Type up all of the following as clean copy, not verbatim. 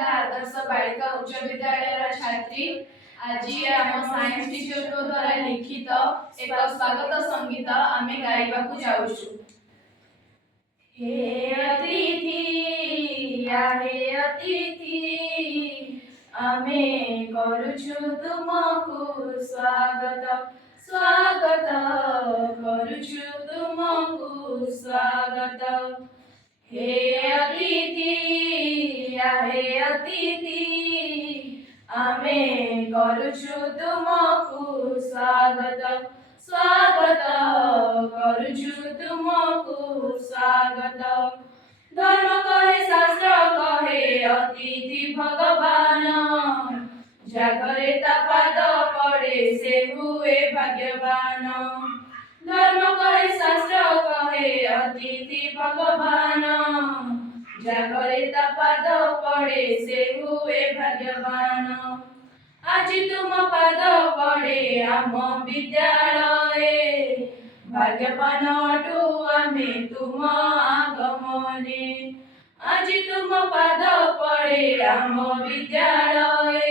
ପ୍ରାରମ୍ଭ ଆଦର୍ଶ ବାଳିକା ଉଚ୍ଚ ବିଦ୍ୟାଳୟର ଛାତ୍ରୀ। ଆଜି ଆମ ସାଇନ୍ସ ଟିଚରଙ୍କ ଦ୍ୱାରା ଲିଖିତ ଏକ ସ୍ୱାଗତ ସଙ୍ଗୀତ ଆମେ ଗାଇବାକୁ ଯାଉଛୁ। हे अतिथि हे अतिथि आमे करुछु तुमको स्वागत स्वागत करुछु तुमको स्वागत। हे अतिथि आमे करुछु तुमको स्वागत स्वागत करुछु तुमको स्वागत। धर्म कहे शास्त्र कहे अतिथि भगवान, जागरे पाद पड़े से हुए भाग्यवान। धर्म कहे शास्त्र कहे अतिथि भगवान, जागरे पाद पड़े से हुए भाग्यवान। आज तुम पाद पड़े आम विद्यालय, भाग्यवान अटु आमे तुम आगमने। आज तुम पाद पड़े आम विद्यालय,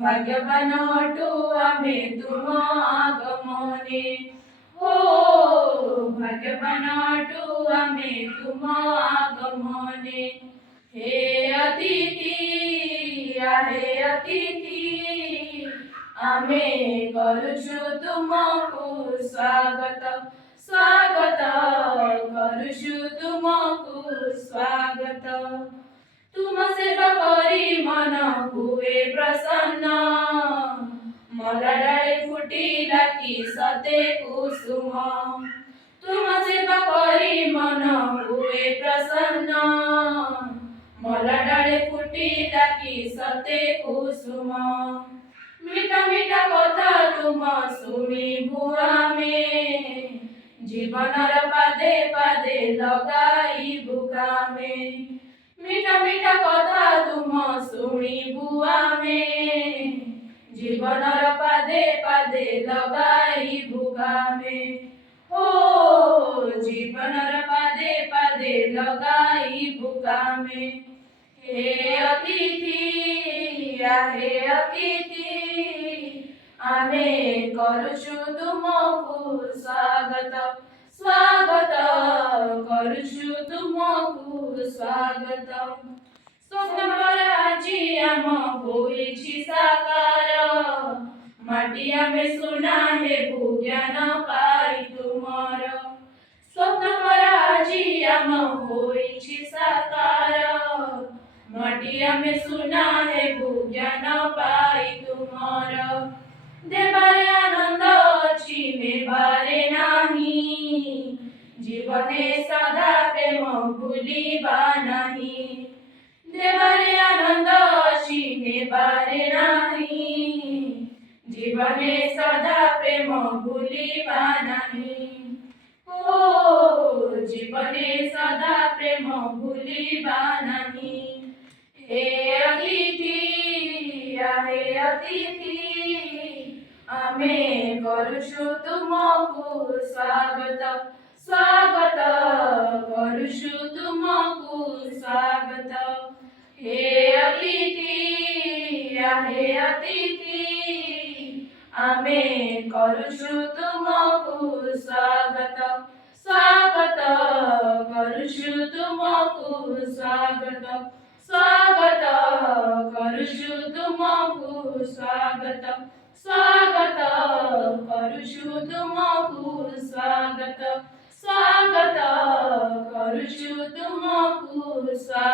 भाग्यवान अटु आमे तुम आगमने। हो भाग्यवान अटु आमे तुम आगमने। हे अतिथि आमे करुछु तुमको स्वागत स्वागत करुछु तुमको स्वागत। तुम सेवा करी मन हुए प्रसन्न, मला डाले फुटिला कि सते कुसुम। तुम सेवा करी मन हुए प्रसन्न, मला डाले फुटिला कि सते कुसुम। मीठा मीठा कथा तुम शुणी भुआमे, जीवनर पादे पादे लगाई बुकामे। मीठा मीठा कथा तुम शुणी भुआमे, जीवनर पादे पादे लगाई बुकामे। हो जीवनर पादे पादे लगाई बुकामे। हे अतिथि आमे करुछु तुमको स्वागत स्वागत करुछु तुमको स्वागत। स्वप्न पर आजी आम होइछि साकार, माटी आमे सुना हेबु ज्ञान पाई तुमर। स्वप्न पर आजी आम होइछि साकार, माटी आमे सुना हेबु ज्ञान पाई तुमर। देवारे आनंद अछि मेवारे नाही, जीवने सदा प्रेम भूलिबा नाही। देवारे आनंद अछि मेवारे नाही, जीवने सदा प्रेम भूलिबा नाही। हो जीवने सदा प्रेम भूलिबा नाही। हे अतिथि आमे करुछु तुमको स्वागत स्वागत करुछु तुमको स्वागत। हे अतिथि आमे करुछु तुमको स्वागत स्वागत करुछु तुमको स्वागत स्वागत करुछु तुमको स्वागत स्वागत करुछु तुमको स्वागत स्वागत करुछु तुमको स्वागत।